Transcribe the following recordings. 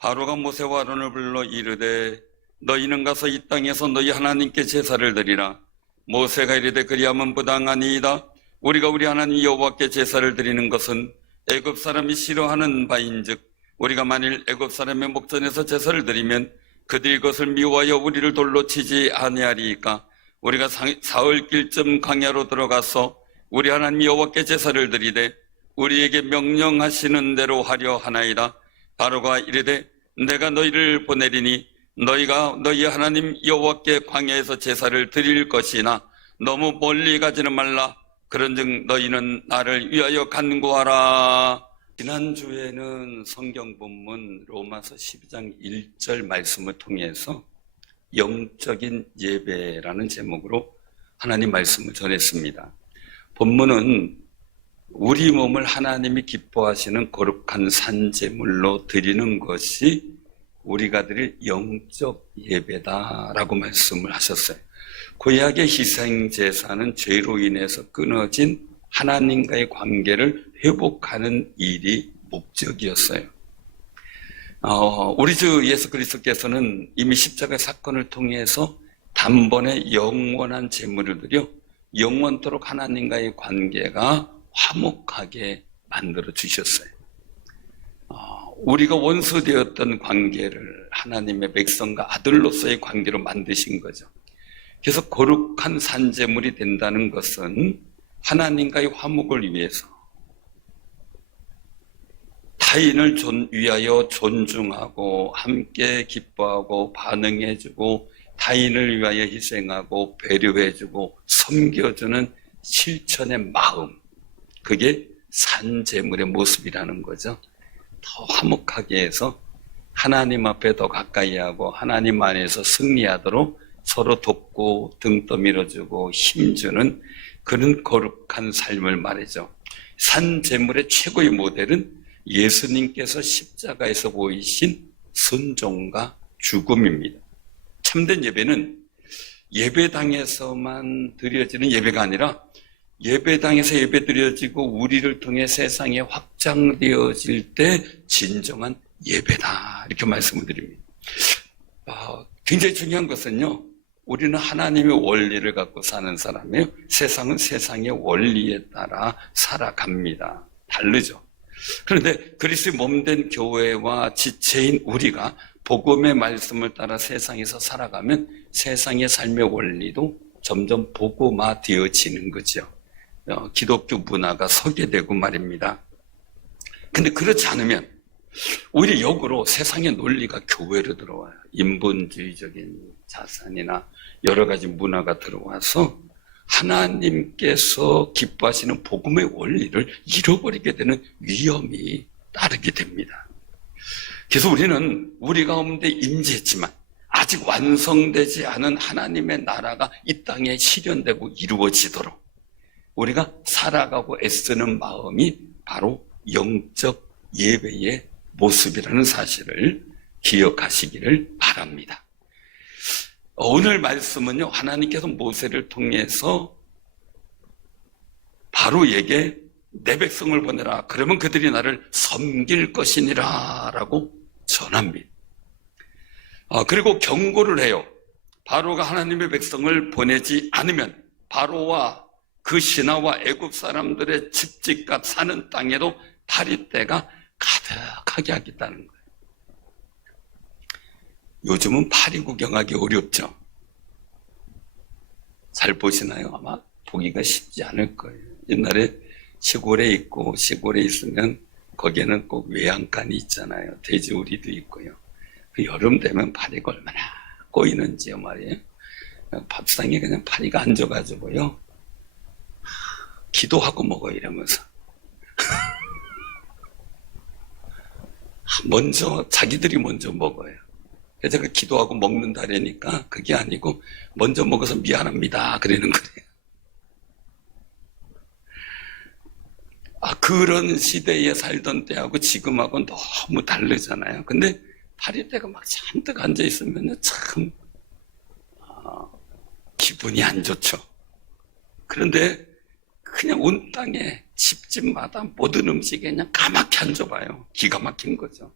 바로가 모세와 아론을 불러 이르되 너희는 가서 이 땅에서 너희 하나님께 제사를 드리라. 모세가 이르되 그리하면 부당하니이다. 우리가 우리 하나님 여호와께 제사를 드리는 것은 애굽 사람이 싫어하는 바인즉 우리가 만일 애굽 사람의 목전에서 제사를 드리면 그들이 그것을 미워하여 우리를 돌로 치지 아니하리이까. 우리가 사흘길쯤 광야로 들어가서 우리 하나님 여호와께 제사를 드리되 우리에게 명령하시는 대로 하려 하나이다. 바로가 이르되 내가 너희를 보내리니 너희가 너희 하나님 여호와께 광야에서 제사를 드릴 것이나 너무 멀리 가지는 말라. 그런즉 너희는 나를 위하여 간구하라. 지난주에는 성경 본문 로마서 12장 1절 말씀을 통해서 영적인 예배라는 제목으로 하나님 말씀을 전했습니다. 본문은 우리 몸을 하나님이 기뻐하시는 거룩한 산제물로 드리는 것이 우리가 드릴 영적 예배다라고 말씀을 하셨어요. 구약의 희생제사는 죄로 인해서 끊어진 하나님과의 관계를 회복하는 일이 목적이었어요. 우리 주 예수 그리스도께서는 이미 십자가 사건을 통해서 단번에 영원한 제물을 드려 영원토록 하나님과의 관계가 화목하게 만들어 주셨어요. 우리가 원수되었던 관계를 하나님의 백성과 아들로서의 관계로 만드신 거죠. 그래서 거룩한 산제물이 된다는 것은 하나님과의 화목을 위해서 타인을 위하여 존중하고 함께 기뻐하고 반응해주고 타인을 위하여 희생하고 배려해주고 섬겨주는 실천의 마음, 그게 산제물의 모습이라는 거죠. 더 화목하게 해서 하나님 앞에 더 가까이 하고 하나님 안에서 승리하도록 서로 돕고 등 떠밀어주고 힘주는 그런 거룩한 삶을 말이죠. 산제물의 최고의 모델은 예수님께서 십자가에서 보이신 순종과 죽음입니다. 참된 예배는 예배당에서만 드려지는 예배가 아니라 예배당에서 예배 드려지고 우리를 통해 세상에 확장되어질 때 진정한 예배다, 이렇게 말씀을 드립니다. 굉장히 중요한 것은요, 우리는 하나님의 원리를 갖고 사는 사람이에요. 세상은 세상의 원리에 따라 살아갑니다. 다르죠. 그런데 그리스도의 몸된 교회와 지체인 우리가 복음의 말씀을 따라 세상에서 살아가면 세상의 삶의 원리도 점점 복음화되어지는 거죠. 기독교 문화가 서게 되고 말입니다. 근데 그렇지 않으면 오히려 역으로 세상의 논리가 교회로 들어와요. 인본주의적인 자산이나 여러 가지 문화가 들어와서 하나님께서 기뻐하시는 복음의 원리를 잃어버리게 되는 위험이 따르게 됩니다. 그래서 우리는 우리 가운데 임재했지만 아직 완성되지 않은 하나님의 나라가 이 땅에 실현되고 이루어지도록 우리가 살아가고 애쓰는 마음이 바로 영적 예배의 모습이라는 사실을 기억하시기를 바랍니다. 오늘 말씀은요, 하나님께서 모세를 통해서 바로에게 내 백성을 보내라. 그러면 그들이 나를 섬길 것이니라 라고 전합니다. 그리고 경고를 해요. 바로가 하나님의 백성을 보내지 않으면 바로와 그 신하와 애굽 사람들의 집집값 사는 땅에도 파리떼가 가득하게 하겠다는 거예요. 요즘은 파리 구경하기 어렵죠. 잘 보시나요? 아마 보기가 쉽지 않을 거예요. 옛날에 시골에 있고 시골에 있으면 거기에는 꼭 외양간이 있잖아요. 돼지우리도 있고요. 그 여름 되면 파리가 얼마나 꼬이는지요 말이에요. 밥상에 그냥 파리가 앉아가지고요, 기도하고 먹어 이러면서 먼저 자기들이 먼저 먹어요. 그래서 그 기도하고 먹는다라니까 그게 아니고 먼저 먹어서 미안합니다 그러는 거예요. 그런 시대에 살던 때하고 지금하고 너무 다르잖아요. 근데 파리떼가 막 잔뜩 앉아 있으면 참 기분이 안 좋죠. 그런데 그냥 온 땅에 집집마다 모든 음식에 그냥 까맣게 앉아봐요. 기가 막힌 거죠.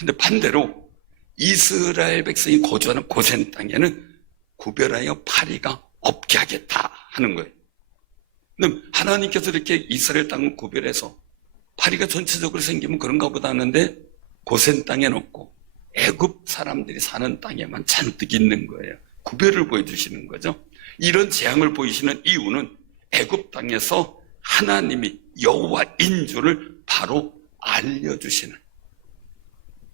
근데 반대로 이스라엘 백성이 거주하는 고센 땅에는 구별하여 파리가 없게 하겠다 하는 거예요. 근데 하나님께서 이렇게 이스라엘 땅을 구별해서 파리가 전체적으로 생기면 그런가 보다 하는데 고센 땅에는 없고 애굽 사람들이 사는 땅에만 잔뜩 있는 거예요. 구별을 보여주시는 거죠. 이런 재앙을 보이시는 이유는 애굽 땅에서 하나님이 여호와인 줄을 바로 알려주시는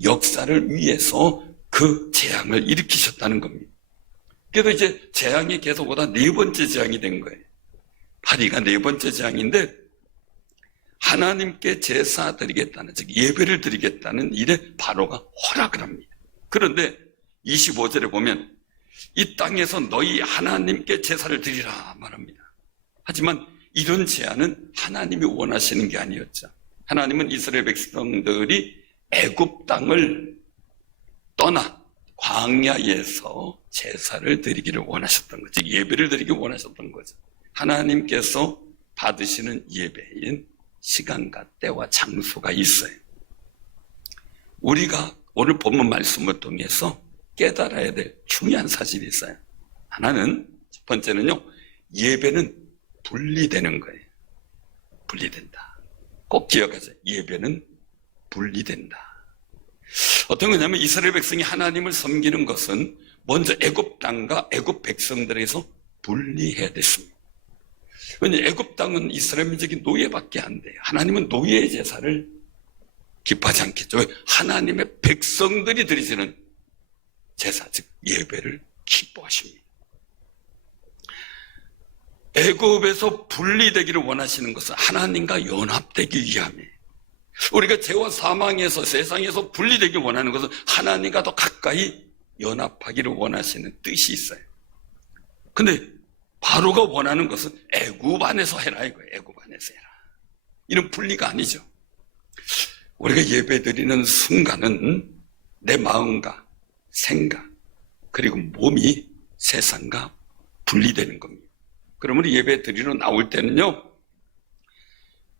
역사를 위해서 그 재앙을 일으키셨다는 겁니다. 그래서 이제 재앙이 계속 오다 네 번째 재앙이 된 거예요. 파리가 네 번째 재앙인데 하나님께 제사 드리겠다는, 즉 예배를 드리겠다는 일에 바로가 허락을 합니다. 그런데 25절에 보면 이 땅에서 너희 하나님께 제사를 드리라 말합니다. 하지만 이런 제안은 하나님이 원하시는 게 아니었죠. 하나님은 이스라엘 백성들이 애굽 땅을 떠나 광야에서 제사를 드리기를 원하셨던 거죠. 예배를 드리기를 원하셨던 거죠. 하나님께서 받으시는 예배인 시간과 때와 장소가 있어요. 우리가 오늘 본문 말씀을 통해서 깨달아야 될 중요한 사실이 있어요. 하나는, 첫 번째는요, 예배는 분리되는 거예요. 분리된다. 꼭 기억하세요. 예배는 분리된다. 어떤 거냐면 이스라엘 백성이 하나님을 섬기는 것은 먼저 애굽 땅과 애굽 백성들에서 분리해야 됐습니다. 왜냐하면 애굽 땅은 이스라엘 민족이 노예밖에 안 돼요. 하나님은 노예의 제사를 기뻐하지 않겠죠. 하나님의 백성들이 드리시는 제사, 즉 예배를 기뻐하십니다. 애굽에서 분리되기를 원하시는 것은 하나님과 연합되기 위함이에요. 우리가 죄와 사망에서, 세상에서 분리되기 원하는 것은 하나님과 더 가까이 연합하기를 원하시는 뜻이 있어요. 근데 바로가 원하는 것은 애굽 안에서 해라 이거예요. 애굽 안에서 해라. 이런 분리가 아니죠. 우리가 예배드리는 순간은 내 마음과 생각 그리고 몸이 세상과 분리되는 겁니다. 그러면 예배 드리러 나올 때는요,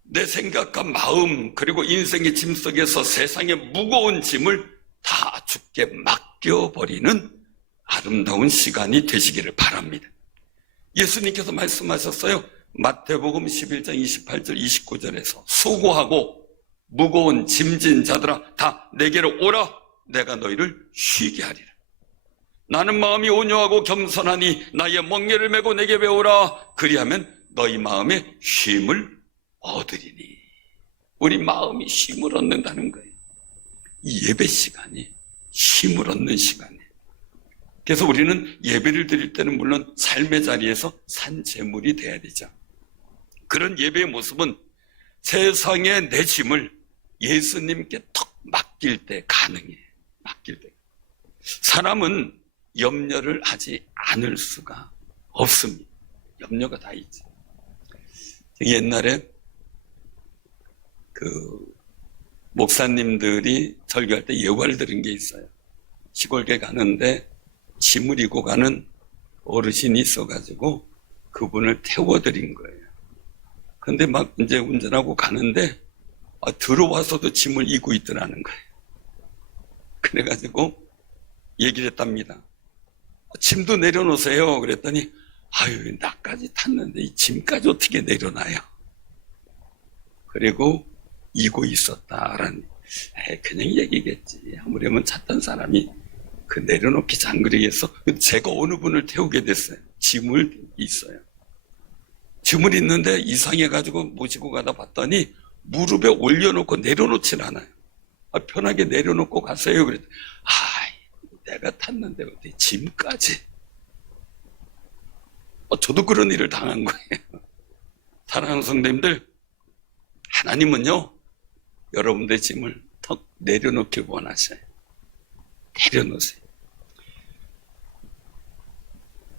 내 생각과 마음 그리고 인생의 짐 속에서 세상의 무거운 짐을 다 주께 맡겨버리는 아름다운 시간이 되시기를 바랍니다. 예수님께서 말씀하셨어요. 마태복음 11장 28절 29절에서 수고하고 무거운 짐진 자들아 다 내게로 오라. 내가 너희를 쉬게 하리라. 나는 마음이 온유하고 겸손하니 나의 멍에를 메고 내게 배우라. 그리하면 너희 마음에 쉼을 얻으리니. 우리 마음이 쉼을 얻는다는 거예요. 이 예배 시간이 쉼을 얻는 시간이에요. 그래서 우리는 예배를 드릴 때는 물론 삶의 자리에서 산 제물이 돼야 되죠. 그런 예배의 모습은 세상의 내 짐을 예수님께 턱 맡길 때 가능해요. 맡길 때. 사람은 염려를 하지 않을 수가 없습니다. 염려가 다 있죠. 옛날에 목사님들이 설교할 때 예화를 들은 게 있어요. 시골에 가는데 짐을 이고 가는 어르신이 있어가지고 그분을 태워드린 거예요. 근데 막 이제 운전하고 가는데 들어와서도 짐을 이고 있더라는 거예요. 그래가지고 얘기를 했답니다. 짐도 내려놓으세요. 그랬더니 아유, 나까지 탔는데 이 짐까지 어떻게 내려놔요? 그리고 이고 있었다라는, 그냥 얘기겠지. 아무래면 찾던 사람이 그 내려놓기 장그리겠어. 제가 어느 분을 태우게 됐어요. 짐을 있어요. 짐을 있는데 이상해가지고 모시고 가다 봤더니 무릎에 올려놓고 내려놓질 않아요. 편하게 내려놓고 가세요. 그랬더니 내가 탔는데 어떻게 짐까지. 저도 그런 일을 당한 거예요. 사랑하는 성도님들, 하나님은요, 여러분들의 짐을 턱 내려놓길 원하셔요. 내려놓으세요.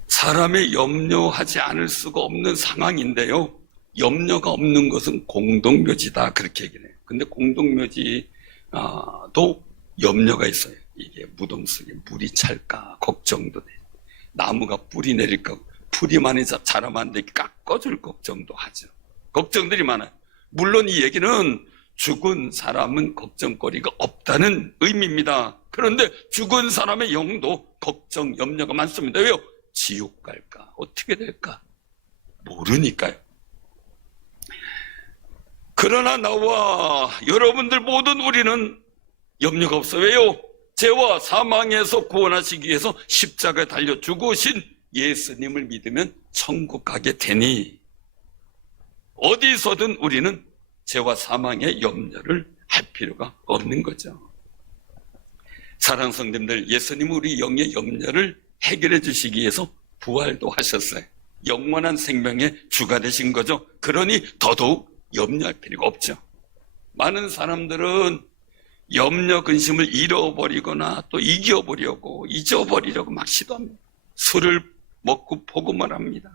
사람의 염려하지 않을 수가 없는 상황인데요, 염려가 없는 것은 공동묘지다, 그렇게 얘기를 해요. 근데 공동묘지도 염려가 있어요. 이게 무덤 속에 물이 찰까 걱정도 돼. 나무가 뿌리 내릴까, 풀이 많이 자라면 안 되게 깎아줄 걱정도 하죠. 걱정들이 많아요. 물론 이 얘기는 죽은 사람은 걱정거리가 없다는 의미입니다. 그런데 죽은 사람의 영도 걱정, 염려가 많습니다. 왜요? 지옥 갈까? 어떻게 될까? 모르니까요. 그러나 나와 여러분들 모든 우리는 염려가 없어요. 왜요? 죄와 사망에서 구원하시기 위해서 십자가에 달려 죽으신 예수님을 믿으면 천국 가게 되니 어디서든 우리는 죄와 사망의 염려를 할 필요가 없는 거죠. 사랑하는 성도님들, 예수님은 우리 영의 염려를 해결해 주시기 위해서 부활도 하셨어요. 영원한 생명의 주가 되신 거죠. 그러니 더더욱 염려할 필요가 없죠. 많은 사람들은 염려, 근심을 잃어버리거나 또 이겨버리려고, 잊어버리려고 막 시도합니다. 술을 먹고 복음을 합니다.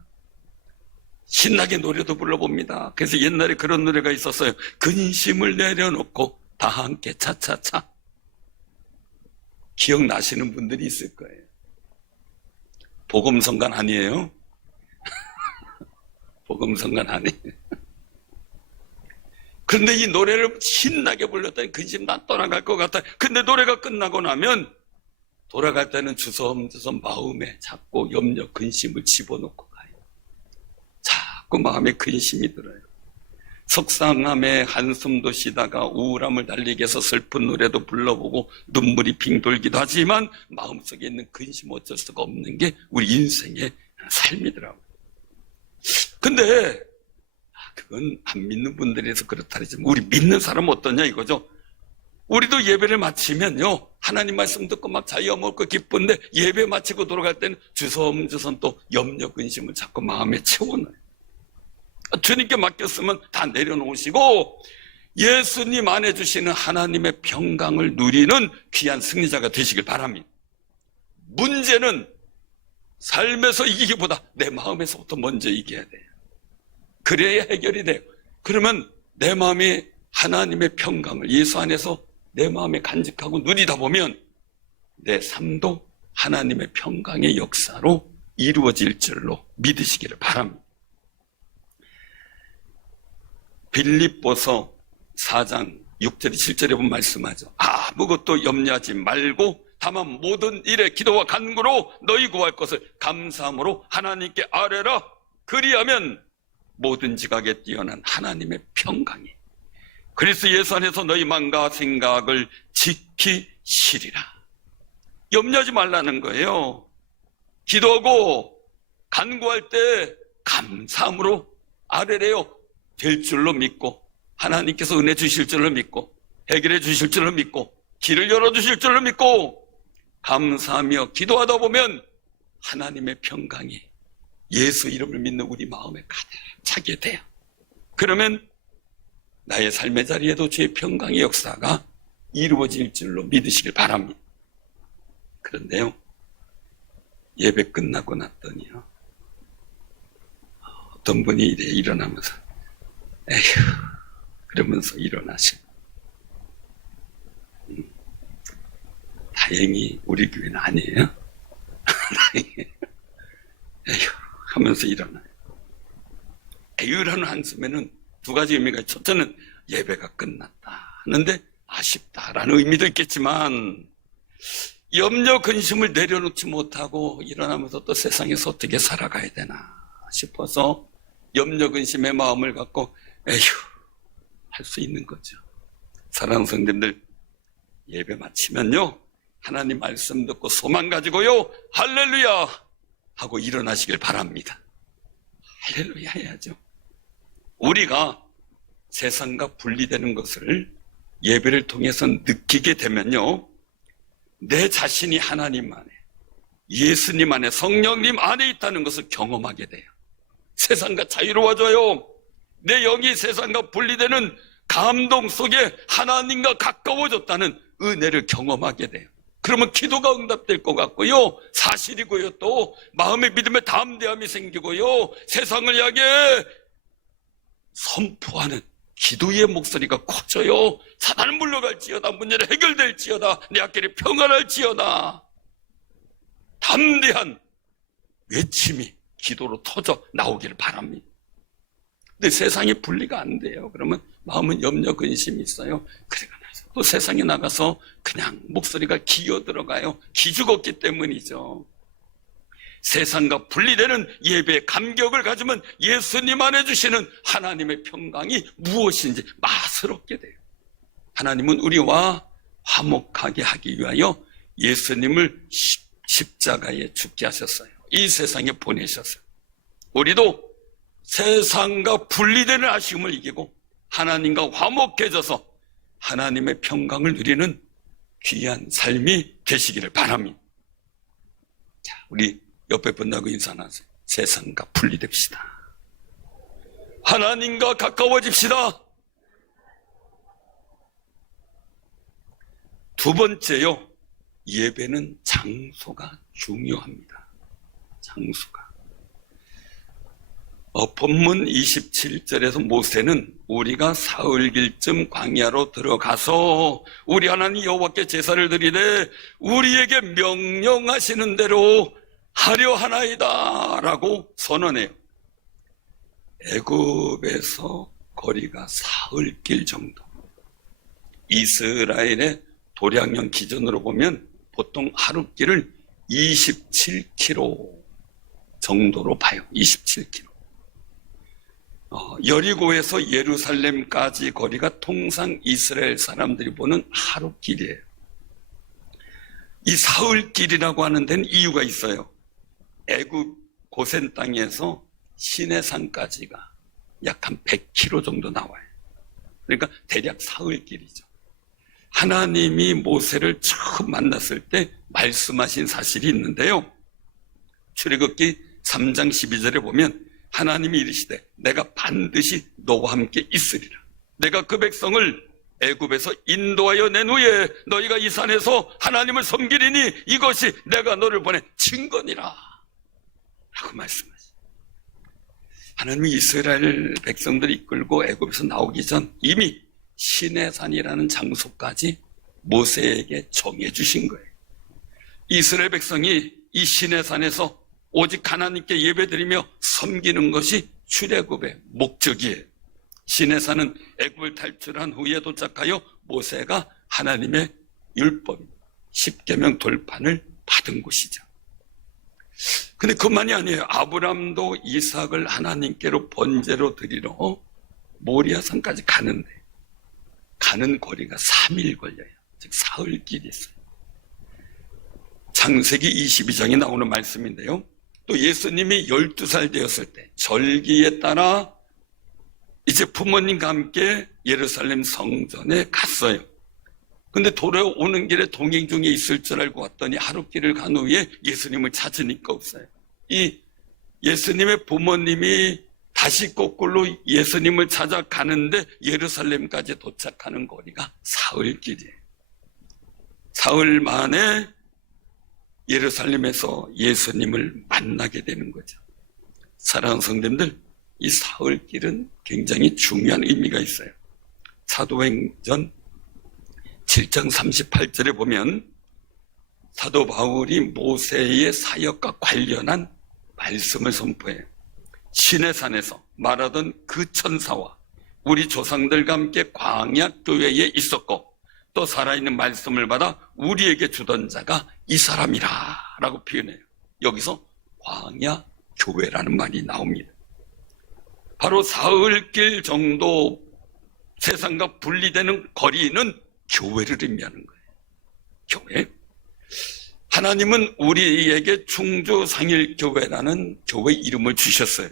신나게 노래도 불러봅니다. 그래서 옛날에 그런 노래가 있었어요. 근심을 내려놓고 다 함께 차차차. 기억나시는 분들이 있을 거예요. 복음성간 아니에요? 복음성간 아니에요. 그런데 이 노래를 신나게 불렀더니 근심 난 떠나갈 것 같아. 근데 노래가 끝나고 나면 돌아갈 때는 주섬주섬 마음에 자꾸 염려, 근심을 집어넣고 가요. 자꾸 마음에 근심이 들어요. 속상함에 한숨도 쉬다가 우울함을 달리게 해서 슬픈 노래도 불러보고 눈물이 빙 돌기도 하지만 마음속에 있는 근심 어쩔 수가 없는 게 우리 인생의 삶이더라고요. 근데 그건 안 믿는 분들에서 그렇다 그러지만 우리 믿는 사람은 어떠냐 이거죠. 우리도 예배를 마치면요 하나님 말씀 듣고 막 자유와 먹고 기쁜데 예배 마치고 돌아갈 때는 주섬주섬 또 염려 근심을 자꾸 마음에 채워놔요. 주님께 맡겼으면 다 내려놓으시고 예수님 안에 주시는 하나님의 평강을 누리는 귀한 승리자가 되시길 바랍니다. 문제는 삶에서 이기기보다 내 마음에서부터 먼저 이겨야 돼요. 그래야 해결이 돼요. 그러면 내 마음이 하나님의 평강을 예수 안에서 내 마음에 간직하고 누리다 보면 내 삶도 하나님의 평강의 역사로 이루어질 줄로 믿으시기를 바랍니다. 빌립보서 4장 6절 7절에 보면 말씀하죠. 아무것도 염려하지 말고 다만 모든 일에 기도와 간구로 너희 구할 것을 감사함으로 하나님께 아뢰라. 그리하면 모든 지각에 뛰어난 하나님의 평강이 그리스도 예수 안에서 너희 마음과 생각을 지키시리라. 염려하지 말라는 거예요. 기도하고 간구할 때 감사함으로 아뢰래요. 될 줄로 믿고 하나님께서 은혜 주실 줄로 믿고 해결해 주실 줄로 믿고 길을 열어주실 줄로 믿고 감사하며 기도하다 보면 하나님의 평강이 예수 이름을 믿는 우리 마음에 가득 차게 돼요. 그러면 나의 삶의 자리에도 주의 평강의 역사가 이루어질 줄로 믿으시길 바랍니다. 그런데요, 예배 끝나고 났더니요, 어떤 분이 이래 일어나면서 에휴 그러면서 일어나시고 다행히 우리 교회는 아니에요. 에휴 하면서 일어나요. 에휴라는 한숨에는 두 가지 의미가 있죠. 첫째는 예배가 끝났다 하는데 아쉽다라는 의미도 있겠지만 염려 근심을 내려놓지 못하고 일어나면서 또 세상에서 어떻게 살아가야 되나 싶어서 염려 근심의 마음을 갖고 에휴 할 수 있는 거죠. 사랑하는 성도님들, 예배 마치면요 하나님 말씀 듣고 소망 가지고요 할렐루야 하고 일어나시길 바랍니다. 할렐루야 해야죠. 우리가 세상과 분리되는 것을 예배를 통해서 느끼게 되면요 내 자신이 하나님 안에 예수님 안에 성령님 안에 있다는 것을 경험하게 돼요. 세상과 자유로워져요. 내 영이 세상과 분리되는 감동 속에 하나님과 가까워졌다는 은혜를 경험하게 돼요. 그러면 기도가 응답될 것 같고요 사실이고요 또 마음의 믿음에 담대함이 생기고요 세상을 향해 선포하는 기도의 목소리가 커져요. 사단은 물러갈지어다 문제는 해결될지어다 내 앞길이 평안할지어다 담대한 외침이 기도로 터져 나오기를 바랍니다. 근데 세상에 분리가 안 돼요. 그러면 마음은 염려 근심이 있어요. 그러고 나서 또 세상에 나가서 그냥 목소리가 기어 들어가요. 기죽었기 때문이죠. 세상과 분리되는 예배의 감격을 가지면 예수님 안에 주시는 하나님의 평강이 무엇인지 맛스럽게 돼요. 하나님은 우리와 화목하게 하기 위하여 예수님을 십자가에 죽게 하셨어요. 이 세상에 보내셨어요. 우리도 세상과 분리되는 아쉬움을 이기고 하나님과 화목해져서 하나님의 평강을 누리는 귀한 삶이 되시기를 바랍니다. 자, 우리 옆에 분하고 인사하세요. 세상과 분리됩시다. 하나님과 가까워집시다. 두 번째요, 예배는 장소가 중요합니다. 장소가. 본문 27절에서 모세는 우리가 사흘길쯤 광야로 들어가서 우리 하나님 여호와께 제사를 드리되 우리에게 명령하시는 대로 하려 하나이다 라고 선언해요. 애굽에서 거리가 사흘길 정도. 이스라엘의 도량령 기준으로 보면 보통 하루길을 27km 정도로 봐요. 27km. 여리고에서 예루살렘까지 거리가 통상 이스라엘 사람들이 보는 하루길이에요. 이 사흘길이라고 하는 데는 이유가 있어요. 애굽 고센 땅에서 시내산까지가 약 한 100km 정도 나와요. 그러니까 대략 사흘길이죠. 하나님이 모세를 처음 만났을 때 말씀하신 사실이 있는데요. 출애굽기 3장 12절에 보면 하나님이 이르시되 내가 반드시 너와 함께 있으리라. 내가 그 백성을 애굽에서 인도하여 낸 후에 너희가 이 산에서 하나님을 섬기리니 이것이 내가 너를 보낸 증거니라 라고 말씀하시죠. 하나님이 이스라엘 백성들을 이끌고 애굽에서 나오기 전 이미 시내산이라는 장소까지 모세에게 정해주신 거예요. 이스라엘 백성이 이 시내산에서 오직 하나님께 예배드리며 섬기는 것이 출애굽의 목적이에요. 시내산은 애굽을 탈출한 후에 도착하여 모세가 하나님의 율법, 십계명 돌판을 받은 곳이죠. 근데 그만이 아니에요. 아브람도 이삭을 하나님께로 번제로 드리러 모리아산까지 가는데 가는 거리가 3일 걸려요. 즉 사흘길이 있어요. 창세기 22장에 나오는 말씀인데요. 또 예수님이 12살 되었을 때 절기에 따라 이제 부모님과 함께 예루살렘 성전에 갔어요. 근데 돌아오는 길에 동행 중에 있을 줄 알고 왔더니 하루길을 간 후에 예수님을 찾으니까 없어요. 이 예수님의 부모님이 다시 거꾸로 예수님을 찾아가는데 예루살렘까지 도착하는 거리가 사흘길이에요. 사흘 만에 예루살렘에서 예수님을 만나게 되는 거죠. 사랑하는 성도님들, 이 사흘길은 굉장히 중요한 의미가 있어요. 사도행전 7장 38절에 보면 사도 바울이 모세의 사역과 관련한 말씀을 선포해요. 시내산에서 말하던 그 천사와 우리 조상들과 함께 광야 교회에 있었고 또 살아있는 말씀을 받아 우리에게 주던 자가 이 사람이라 라고 표현해요. 여기서 광야 교회라는 말이 나옵니다. 바로 사흘길 정도 세상과 분리되는 거리는 교회를 의미하는 거예요. 교회. 하나님은 우리에게 충주상일교회라는 교회 이름을 주셨어요.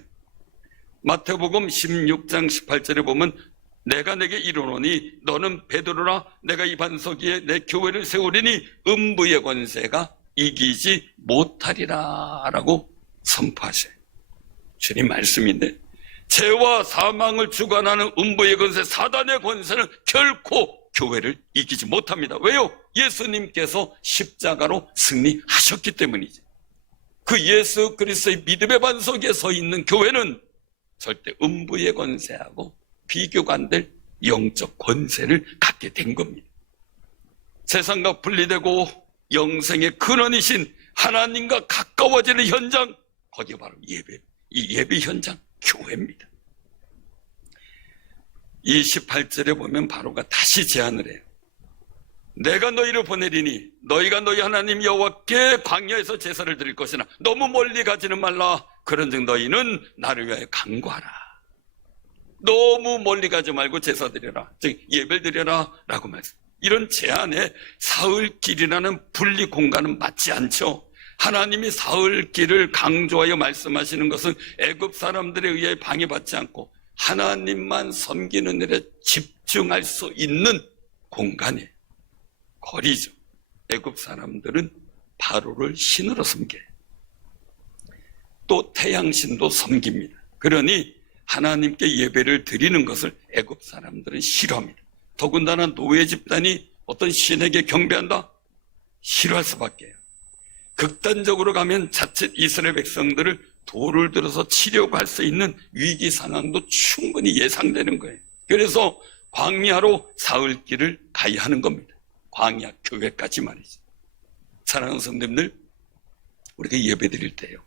마태복음 16장 18절에 보면 내가 내게 이르노니 너는 베드로라 내가 이 반석 위에 내 교회를 세우리니 음부의 권세가 이기지 못하리라 라고 선포하셔요. 주님 말씀인데 죄와 사망을 주관하는 음부의 권세 사단의 권세는 결코 교회를 이기지 못합니다. 왜요? 예수님께서 십자가로 승리하셨기 때문이죠. 그 예수 그리스도의 믿음의 반석에 서 있는 교회는 절대 음부의 권세하고 비교가 안 될 영적 권세를 갖게 된 겁니다. 세상과 분리되고 영생의 근원이신 하나님과 가까워지는 현장, 거기가 바로 예배, 이 예배 현장 교회입니다. 28절에 보면 바로가 다시 제안을 해요. 내가 너희를 보내리니 너희가 너희 하나님 여호와께 광야에서 제사를 드릴 것이나 너무 멀리 가지는 말라. 그런즉 너희는 나를 위하여 간구하라. 너무 멀리 가지 말고 제사 드려라, 즉 예배를 드려라 라고 말씀. 이런 제안에 사흘길이라는 분리 공간은 맞지 않죠. 하나님이 사흘길을 강조하여 말씀하시는 것은 애굽 사람들에 의해 방해받지 않고 하나님만 섬기는 일에 집중할 수 있는 공간이에요. 거리죠. 애굽 사람들은 바로를 신으로 섬겨요. 또 태양신도 섬깁니다. 그러니 하나님께 예배를 드리는 것을 애굽 사람들은 싫어합니다. 더군다나 노예 집단이 어떤 신에게 경배한다? 싫어할 수밖에 해요. 극단적으로 가면 자칫 이스라엘 백성들을 돌을 들어서 치려고 할 수 있는 위기 상황도 충분히 예상되는 거예요. 그래서 광야로 사흘길을 가야 하는 겁니다. 광야 교회까지 말이죠. 사랑하는 성도님들, 우리가 예배 드릴 때요,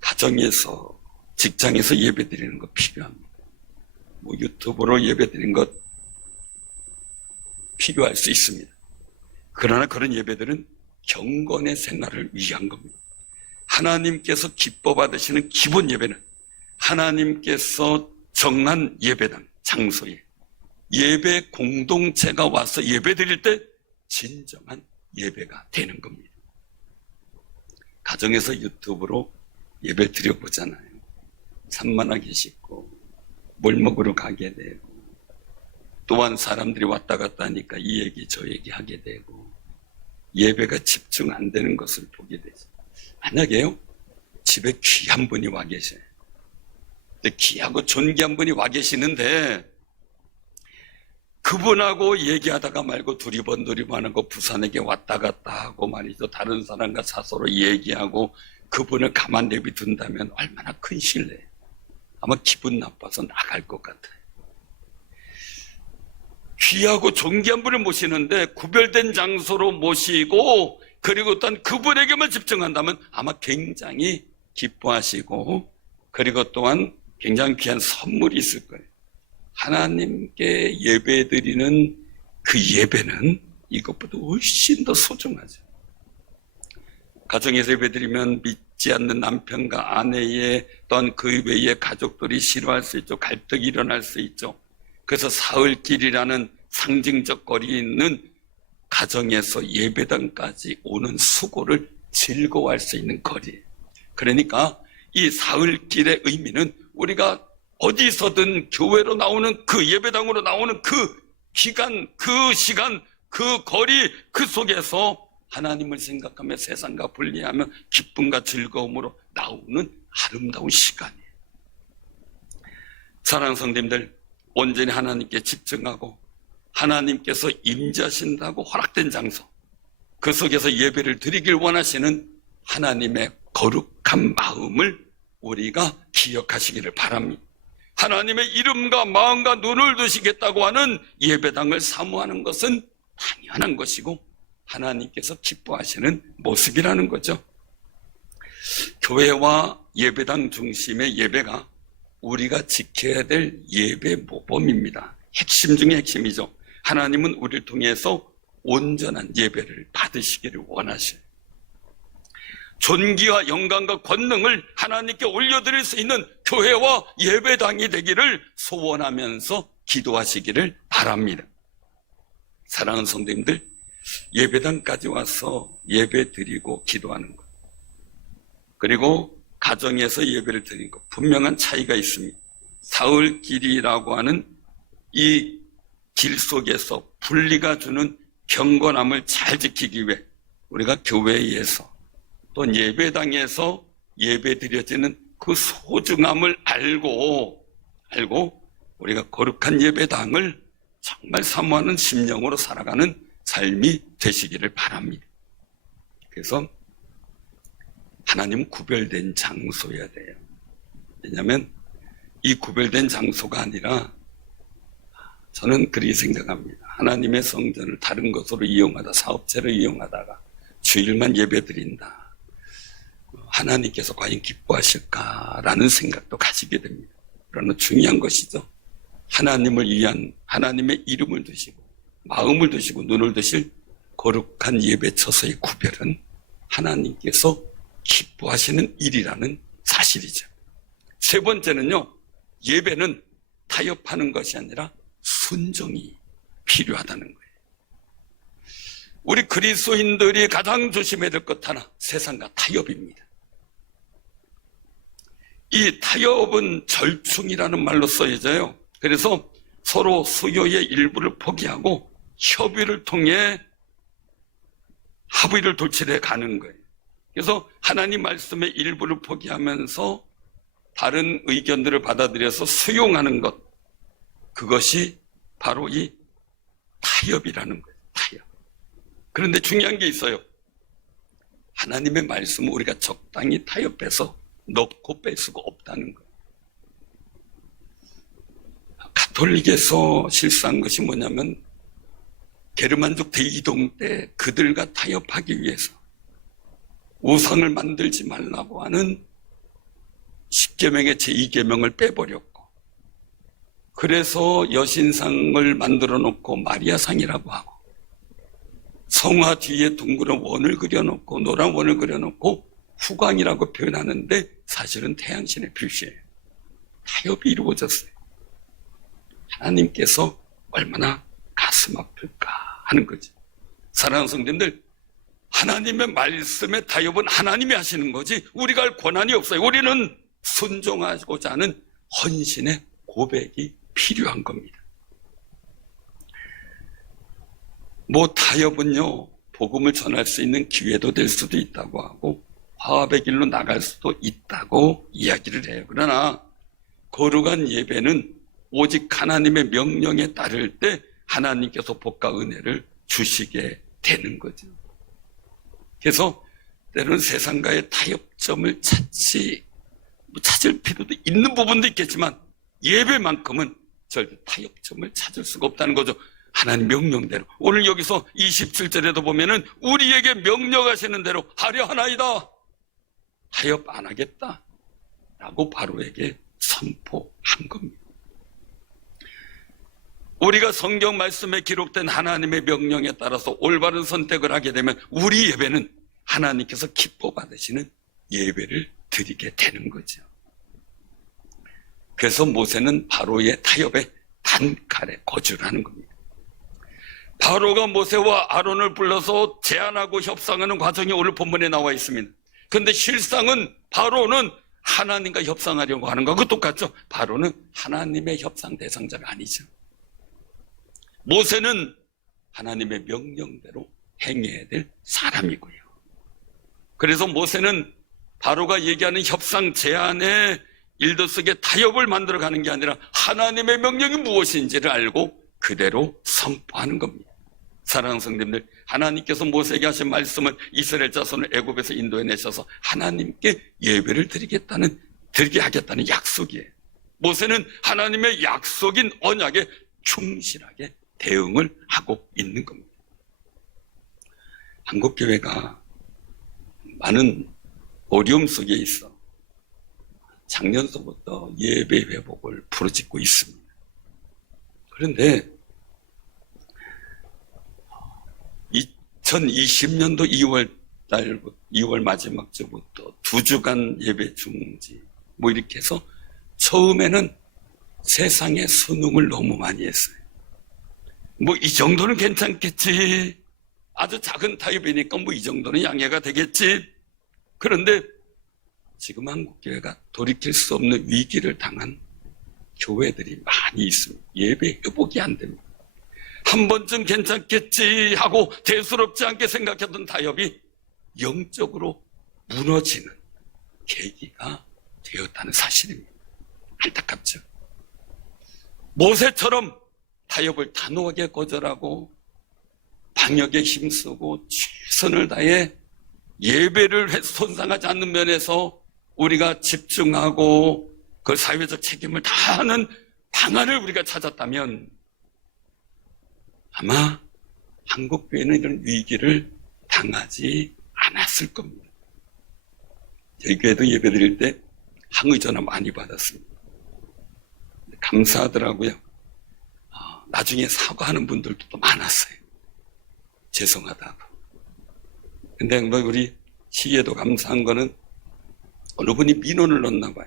가정에서, 직장에서 예배 드리는 거 필요합니다. 뭐 유튜브로 예배 드리는 것 필요할 수 있습니다. 그러나 그런 예배들은 경건의 생활을 위한 겁니다. 하나님께서 기뻐 받으시는 기본 예배는 하나님께서 정한 예배당, 장소에 예배 공동체가 와서 예배 드릴 때 진정한 예배가 되는 겁니다. 가정에서 유튜브로 예배 드려보잖아요. 산만하게 씻고 뭘 먹으러 가게 되고, 또한 사람들이 왔다 갔다 하니까 이 얘기 저 얘기 하게 되고 예배가 집중 안 되는 것을 보게 되죠. 만약에요, 집에 귀한 분이 와 계셔요. 귀하고 존귀한 분이 와 계시는데 그분하고 얘기하다가 말고 두리번 하는 거, 부산에게 왔다 갔다 하고 말이죠. 다른 사람과 사서로 얘기하고 그분을 가만 내비둔다면 얼마나 큰 신뢰예요. 아마 기분 나빠서 나갈 것 같아요. 귀하고 존귀한 분을 모시는데 구별된 장소로 모시고 그리고 또한 그분에게만 집중한다면 아마 굉장히 기뻐하시고, 그리고 또한 굉장히 귀한 선물이 있을 거예요. 하나님께 예배드리는 그 예배는 이것보다 훨씬 더 소중하죠. 가정에서 예배드리면 믿지 않는 남편과 아내의 또한 그 외의 가족들이 싫어할 수 있죠. 갈등이 일어날 수 있죠. 그래서 사흘길이라는 상징적 거리에 있는 가정에서 예배당까지 오는 수고를 즐거워할 수 있는 거리예요. 그러니까 이 사흘길의 의미는 우리가 어디서든 교회로 나오는 그 예배당으로 나오는 그 기간, 그 시간, 그 거리, 그 속에서 하나님을 생각하며 세상과 분리하며 기쁨과 즐거움으로 나오는 아름다운 시간이에요. 사랑하는 성도님들, 온전히 하나님께 집중하고 하나님께서 임재하신다고 허락된 장소, 그 속에서 예배를 드리길 원하시는 하나님의 거룩한 마음을 우리가 기억하시기를 바랍니다. 하나님의 이름과 마음과 눈을 두시겠다고 하는 예배당을 사모하는 것은 당연한 것이고 하나님께서 기뻐하시는 모습이라는 거죠. 교회와 예배당 중심의 예배가 우리가 지켜야 될 예배 모범입니다. 핵심 중에 핵심이죠. 하나님은 우리를 통해서 온전한 예배를 받으시기를 원하셔요. 존귀와 영광과 권능을 하나님께 올려드릴 수 있는 교회와 예배당이 되기를 소원하면서 기도하시기를 바랍니다. 사랑하는 성도님들, 예배당까지 와서 예배 드리고 기도하는 것, 그리고 가정에서 예배를 드리는 것, 분명한 차이가 있습니다. 사흘길이라고 하는 이 길 속에서 분리가 주는 경건함을 잘 지키기 위해 우리가 교회에서 또 예배당에서 예배 드려지는 그 소중함을 알고 우리가 거룩한 예배당을 정말 사모하는 심령으로 살아가는 삶이 되시기를 바랍니다. 그래서 하나님은 구별된 장소여야 돼요. 왜냐하면 이 구별된 장소가 아니라, 저는 그렇게 생각합니다. 하나님의 성전을 다른 것으로 이용하다, 사업체로 이용하다가 주일만 예배 드린다, 하나님께서 과연 기뻐하실까라는 생각도 가지게 됩니다. 그러나 중요한 것이죠. 하나님을 위한 하나님의 이름을 두시고 마음을 두시고 눈을 두실 거룩한 예배 처소의 구별은 하나님께서 기뻐하시는 일이라는 사실이죠. 세 번째는요, 예배는 타협하는 것이 아니라 순종이 필요하다는 거예요. 우리 그리스도인들이 가장 조심해야 될 것 하나, 세상과 타협입니다. 이 타협은 절충이라는 말로 쓰여져요. 그래서 서로 수요의 일부를 포기하고 협의를 통해 합의를 도출해 가는 거예요. 그래서 하나님 말씀의 일부를 포기하면서 다른 의견들을 받아들여서 수용하는 것, 그것이 바로 이 타협이라는 거예요. 타협. 그런데 중요한 게 있어요. 하나님의 말씀을 우리가 적당히 타협해서 넣고 뺄 수가 없다는 거예요. 가톨릭에서 실수한 것이 뭐냐면 게르만족 대이동 때 그들과 타협하기 위해서 우상을 만들지 말라고 하는 10계명의 제2계명을 빼버렸고, 그래서 여신상을 만들어 놓고 마리아상이라고 하고, 성화 뒤에 둥그런 원을 그려놓고 노란 원을 그려놓고 후광이라고 표현하는데 사실은 태양신의 표시예요. 타협이 이루어졌어요. 하나님께서 얼마나 가슴 아플까 하는 거지. 사랑하는 성도님들, 하나님의 말씀의 타협은 하나님이 하시는 거지 우리가 할 권한이 없어요. 우리는 순종하고자 하는 헌신의 고백이 필요한 겁니다. 타협은요, 복음을 전할 수 있는 기회도 될 수도 있다고 하고 화합의 길로 나갈 수도 있다고 이야기를 해요. 그러나 거룩한 예배는 오직 하나님의 명령에 따를 때 하나님께서 복과 은혜를 주시게 되는 거죠. 그래서 때로는 세상과의 타협점을 찾을 필요도 있는 부분도 있겠지만 예배만큼은 절대 타협점을 찾을 수가 없다는 거죠. 하나님 명령대로. 오늘 여기서 27절에도 보면은 우리에게 명령하시는 대로 하려 하나이다. 타협 안 하겠다 라고 바로에게 선포한 겁니다. 우리가 성경 말씀에 기록된 하나님의 명령에 따라서 올바른 선택을 하게 되면 우리 예배는 하나님께서 기뻐 받으시는 예배를 드리게 되는 거죠. 그래서 모세는 바로의 타협에 단칼에 거절을 하는 겁니다. 바로가 모세와 아론을 불러서 제안하고 협상하는 과정이 오늘 본문에 나와 있습니다. 그런데 실상은 바로는 하나님과 협상하려고 하는 것과 똑같죠. 바로는 하나님의 협상 대상자가 아니죠. 모세는 하나님의 명령대로 행해야 될 사람이고요. 그래서 모세는 바로가 얘기하는 협상 제안의 일도 속에 타협을 만들어가는 게 아니라 하나님의 명령이 무엇인지를 알고 그대로 선포하는 겁니다. 사랑하는 성도님들, 하나님께서 모세에게 하신 말씀은 이스라엘 자손을 애굽에서 인도해내셔서 하나님께 예배를 드리게 하겠다는 약속이에요. 모세는 하나님의 약속인 언약에 충실하게 대응을 하고 있는 겁니다. 한국교회가 많은 어려움 속에 있어 작년서부터 예배 회복을 부르짖고 있습니다. 그런데 2020년도 2월 마지막 주부터 2주간 예배 중지 이렇게 해서 처음에는 세상에 순응을 너무 많이 했어요. 이 정도는 괜찮겠지. 아주 작은 타협이니까 이 정도는 양해가 되겠지. 그런데 지금 한국교회가 돌이킬 수 없는 위기를 당한 교회들이 많이 있습니다. 예배 회복이 안 됩니다. 한 번쯤 괜찮겠지 하고 대수롭지 않게 생각했던 타협이 영적으로 무너지는 계기가 되었다는 사실입니다. 안타깝죠. 모세처럼 타협을 단호하게 거절하고 방역에 힘쓰고 최선을 다해 예배를 손상하지 않는 면에서 우리가 집중하고 그 사회적 책임을 다하는 방안을 우리가 찾았다면 아마 한국교회는 이런 위기를 당하지 않았을 겁니다. 저희 교회도 예배 드릴 때 항의 전화 많이 받았습니다. 감사하더라고요. 나중에 사과하는 분들도 또 많았어요. 죄송하다고. 근데 뭐 우리 시에도 감사한 거는 어느 분이 민원을 넣었나 봐요.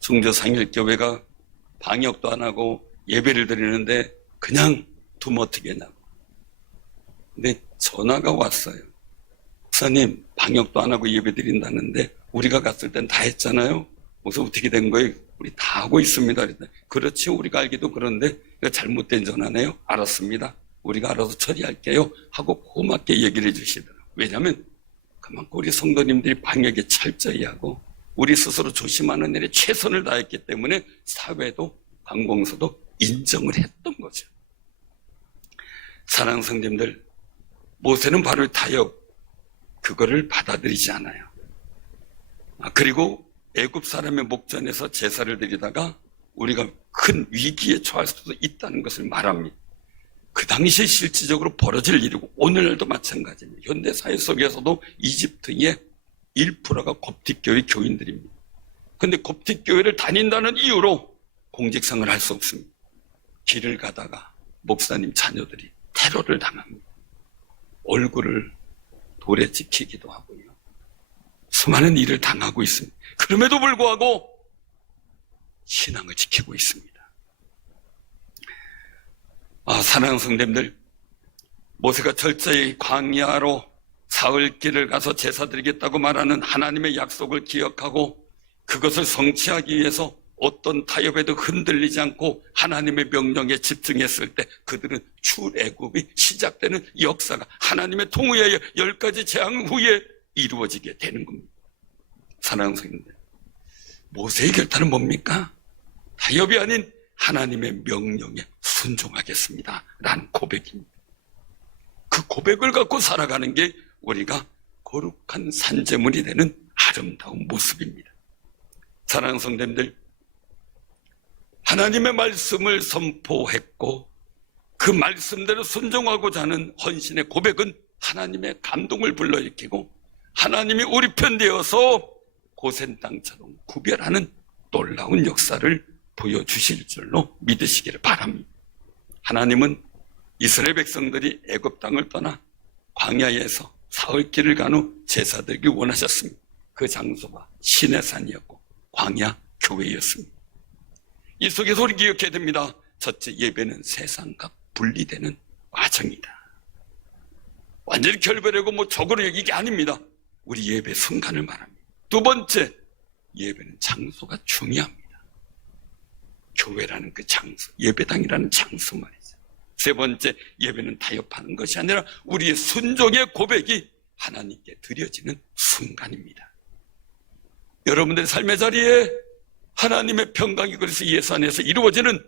중조상일교회가 방역도 안 하고 예배를 드리는데 그냥 두면 어떻게냐고. 근데 전화가 왔어요. 목사님, 방역도 안 하고 예배 드린다는데 우리가 갔을 땐 다 했잖아요. 그래서 어떻게 된 거예요? 우리 다 하고 있습니다. 그렇지, 우리가 알기도 그런데 잘못된 전화네요. 알았습니다. 우리가 알아서 처리할게요 하고 고맙게 얘기를 해주시더라고요. 왜냐하면 그만큼 우리 성도님들이 방역에 철저히 하고 우리 스스로 조심하는 일에 최선을 다했기 때문에 사회도 관공서도 인정을 했던 거죠. 사랑하는 성도님들, 모세는 바로 타협, 그거를 받아들이지 않아요. 그리고 애굽 사람의 목전에서 제사를 드리다가 우리가 큰 위기에 처할 수도 있다는 것을 말합니다. 그 당시에 실질적으로 벌어질 일이고 오늘날도 마찬가지입니다. 현대사회 속에서도 이집트의 1%가 koptik교회 교인들입니다. 그런데 koptik교회를 다닌다는 이유로 공직생활을 할 수 없습니다. 길을 가다가 목사님 자녀들이 테러를 당합니다. 얼굴을 돌에 찍히기도 하고요. 수많은 일을 당하고 있습니다. 그럼에도 불구하고 신앙을 지키고 있습니다. 사랑하는 성도님들, 모세가 철저히 광야로 사흘길을 가서 제사 드리겠다고 말하는 하나님의 약속을 기억하고 그것을 성취하기 위해서 어떤 타협에도 흔들리지 않고 하나님의 명령에 집중했을 때 그들은 출애굽이 시작되는 역사가 하나님의 통우에 10가지 재앙 후에 이루어지게 되는 겁니다. 사랑하는 성도님들, 모세의 결단은 뭡니까? 타협이 아닌 하나님의 명령에 순종하겠습니다 라는 고백입니다. 그 고백을 갖고 살아가는 게 우리가 거룩한 산제물이 되는 아름다운 모습입니다. 사랑하는 성도님들, 하나님의 말씀을 선포했고 그 말씀대로 순종하고자 하는 헌신의 고백은 하나님의 감동을 불러일으키고 하나님이 우리 편 되어서 고센 땅처럼 구별하는 놀라운 역사를 보여주실 줄로 믿으시기를 바랍니다. 하나님은 이스라엘 백성들이 애굽 땅을 떠나 광야에서 사흘길을 간 후 제사 드리길 원하셨습니다. 그 장소가 시내산이었고 광야 교회였습니다. 이 속에서 우리 기억해야 됩니다. 첫째, 예배는 세상과 분리되는 과정이다. 완전히 결별하고 적으로 이게 아닙니다. 우리 예배 순간을 말합니다. 두 번째, 예배는 장소가 중요합니다. 교회라는 그 장소, 예배당이라는 장소 말이죠. 세 번째, 예배는 타협하는 것이 아니라 우리의 순종의 고백이 하나님께 드려지는 순간입니다. 여러분들의 삶의 자리에 하나님의 평강이 그래서 예수 안에서 이루어지는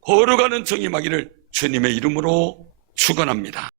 걸어가는 정임하기를 주님의 이름으로 축원합니다.